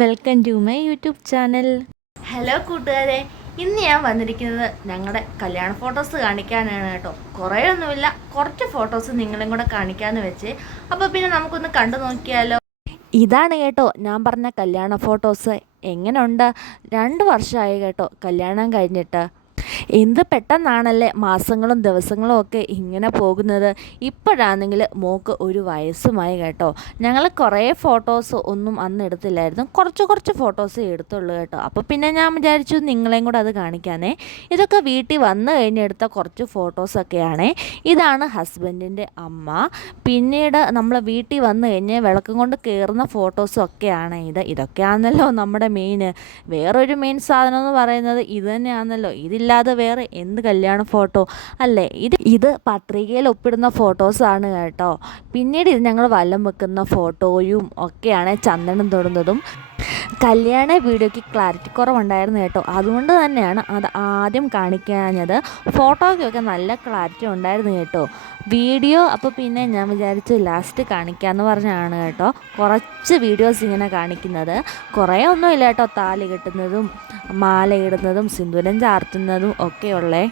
Welcome to my YouTube channel. Hello കൂട്ടുകാരെ, ഇന്ന് ഞാൻ വന്നിരിക്കുന്നത് ഞങ്ങളുടെ കല്യാണ ഫോട്ടോസ് കാണിക്കാനാണ് കേട്ടോ. കുറേയൊന്നുമില്ല, കുറച്ച് ഫോട്ടോസ് നിങ്ങളും കൂടെ കാണിക്കാമെന്ന് വെച്ച്. അപ്പോൾ പിന്നെ നമുക്കൊന്ന് കണ്ടു നോക്കിയാലോ. ഇതാണ് കേട്ടോ ഞാൻ പറഞ്ഞ കല്യാണ ഫോട്ടോസ്. എങ്ങനെയുണ്ട്? 2 വർഷമായി കേട്ടോ കല്യാണം കഴിഞ്ഞിട്ട്. എന്ത് പെട്ടെന്നാണല്ലേ മാസങ്ങളും ദിവസങ്ങളും ഒക്കെ ഇങ്ങനെ പോകുന്നത്. ഇപ്പോഴാണെങ്കിൽ മോൾക്ക് 1 വയസ്സുമായി കേട്ടോ. ഞങ്ങൾ കുറേ ഫോട്ടോസ് ഒന്നും അന്ന് എടുത്തില്ലായിരുന്നു, കുറച്ച് ഫോട്ടോസേ എടുത്തുള്ളൂ കേട്ടോ. അപ്പോൾ പിന്നെ ഞാൻ വിചാരിച്ചു നിങ്ങളെയും കൂടെ അത് കാണിക്കാനേ. ഇതൊക്കെ വീട്ടിൽ വന്നു കഴിഞ്ഞെടുത്ത കുറച്ച് ഫോട്ടോസൊക്കെയാണേ. ഇതാണ് ഹസ്ബൻഡിൻ്റെ അമ്മ. പിന്നീട് നമ്മൾ വീട്ടിൽ വന്നു കഴിഞ്ഞ് വിളക്കും കൊണ്ട് കയറുന്ന ഫോട്ടോസൊക്കെയാണ് ഇതൊക്കെയാണല്ലോ നമ്മുടെ മെയിൻ. വേറൊരു മെയിൻ സാധനം എന്ന് പറയുന്നത് ഇത് തന്നെയാണല്ലോ. ഇതില്ലാതെ വേറെ എന്ത് കല്യാണ ഫോട്ടോ അല്ലേ. ഇത് പത്രികയിൽ ഒപ്പിടുന്ന ഫോട്ടോസാണ് കേട്ടോ. പിന്നീട് ഇത് ഞങ്ങൾ വലം വെക്കുന്ന ഫോട്ടോയും ഒക്കെയാണ് ചന്ദനം തൊടുന്നതും. കല്യാണ വീഡിയോയ്ക്ക് ക്ലാരിറ്റി കുറവുണ്ടായിരുന്നു കേട്ടോ. അതുകൊണ്ട് തന്നെയാണ് അത് ആദ്യം കാണിക്കാഞ്ഞത്. ഫോട്ടോയ്ക്കൊക്കെ നല്ല ക്ലാരിറ്റി ഉണ്ടായിരുന്നു കേട്ടോ. വീഡിയോ അപ്പോൾ പിന്നെ ഞാൻ വിചാരിച്ചു ലാസ്റ്റ് കാണിക്കാമെന്ന് പറഞ്ഞാണ് കേട്ടോ കുറച്ച് വീഡിയോസ് ഇങ്ങനെ കാണിക്കുന്നത്. കുറേ ഒന്നുമില്ല കേട്ടോ. താലി കെട്ടുന്നതും മാല ഇടുന്നതും സിന്ദൂരം ചാർത്തുന്നതും ഒക്കെയുള്ളേ.